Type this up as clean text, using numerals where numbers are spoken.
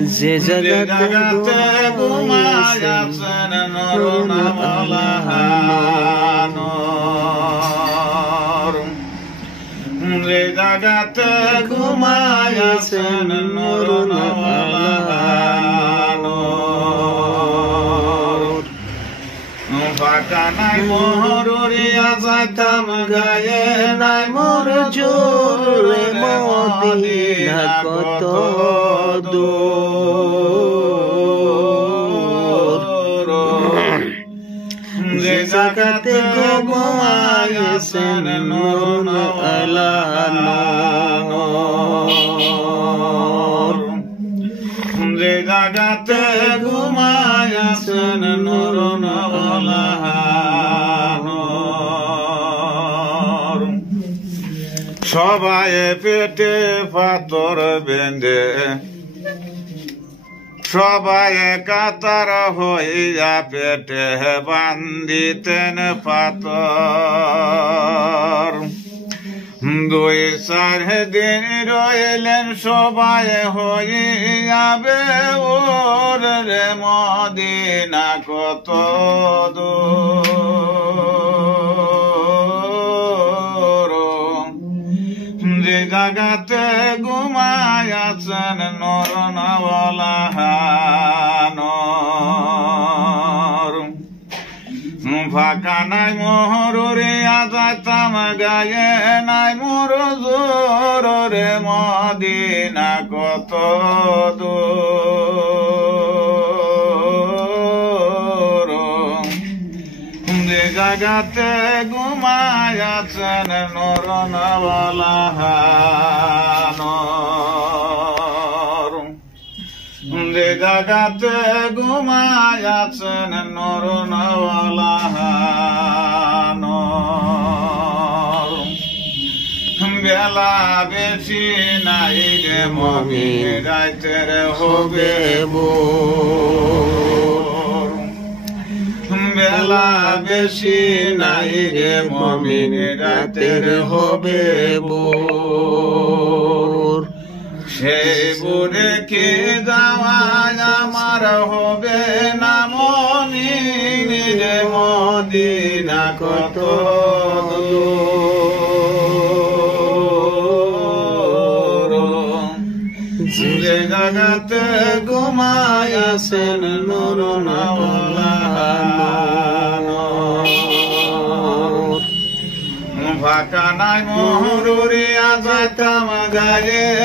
যে জাগাতে ঘুমায় আছেন নরনাওয়ালা নর, যে জাগাতে ঘুমায় আছেন নরনাওয়ালা নর। ফাঁকা নাই মোহরিয়া যাইতাম গায়ে নাই মোর জোর, মদিনা কত দূর। যে জাগাতে ঘুমায় আছেন নরনাওয়ালা নর, যে জাগাতে ঘুমায় আছেন নরনাওয়ালা নর। সবাই পেটে পাথর বেঁধে, সবাই কাতার হইয়া পেটে বান্ধিতেন পাথর। 2-4 দিন রইলেন সবাই হইয়াবে ওর, রে মদিনা কত দূর। যে জাগাতে ঘুমায় আছেন নরনাওয়ালা নর, ফাঁকা নাই মোহরিয়া যাইতাম গায়ে নাই মোর জোর, রে মদিনা কত দূর। যে জাগাতে ঘুমায় আছেন নরনাওয়ালা নর, যে জাগাতে ঘুমায় আছেন নরনাওয়ালা নর। বেলা বেশি নাই রে মুমিন রাতের হবে ভোর, বেলা বেশি নাই রে মুমিন রাতের হবে ভোর। সেই ভোরে কে যাওয়া আমার হবে না মুমিন, রে মদিনা কত দূর। যে জাগাতে ঘুমায় আছেন নরনাওয়ালা নর, ফাঁকা নাই মোহরিয়া যাইতাম গায়ে